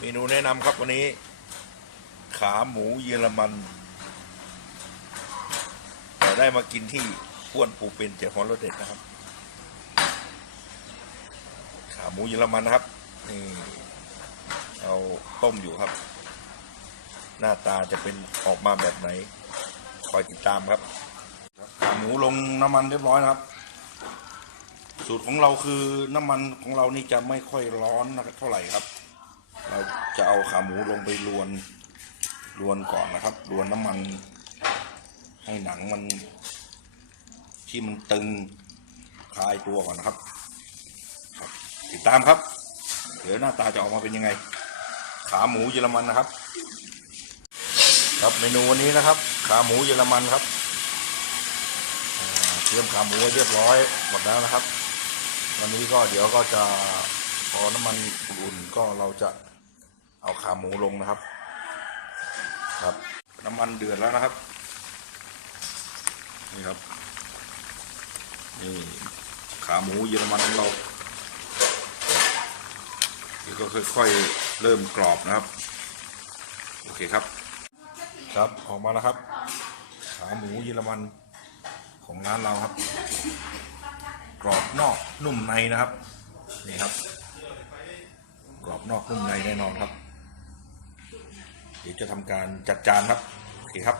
เมนูแนะนำครับวันนี้ ขาหมูเยอรมัน แต่ได้มากินที่อ้วนปูเป็นเจ้าของรสเด็ดนะครับ ขาหมูเยอรมันนะครับนี่เอาต้มอยู่ครับ หน้าตาจะเป็นออกมาแบบไหน คอยติดตามครับ ขาหมูลงน้ำมันเรียบร้อยนะครับ สูตรของเราคือน้ำมันของเรานี่จะไม่ค่อยร้อนนะครับเท่าไหร่ครับ จะเอาขาหมูลงไปรวนรวนก่อนนะครับรวนน้ำมัน ให้หนังมัน ที่มันตึงคลายตัวก่อนนะครับ ครับ ติดตามครับ เดี๋ยวหน้าตาจะออกมาเป็นยังไง ขาหมูเยอรมันนะครับ ครับเมนูวันนี้นะครับ ขาหมูเยอรมันครับเตรียมขาหมูเรียบร้อยหมดแล้วนะครับ วันนี้ก็เดี๋ยวก็จะพอน้ำมันอุ่นก็เราจะ เอาขาหมูลงนะครับ ครับ น้ำมันเดือดแล้วนะครับ นี่ครับ นี่ขาหมูเยอรมันของเรานี่ก็ค่อยๆเริ่มกรอบนะครับ โอเคครับ ครับออกมาแล้วครับ ขาหมูเยอรมันของร้านเราครับ กรอบนอกนุ่มในนะครับ นี่ครับ กรอบนอกนุ่มในแน่นอนครับ เดี๋ยวจะทำการจัดจานครับ โอเคครับ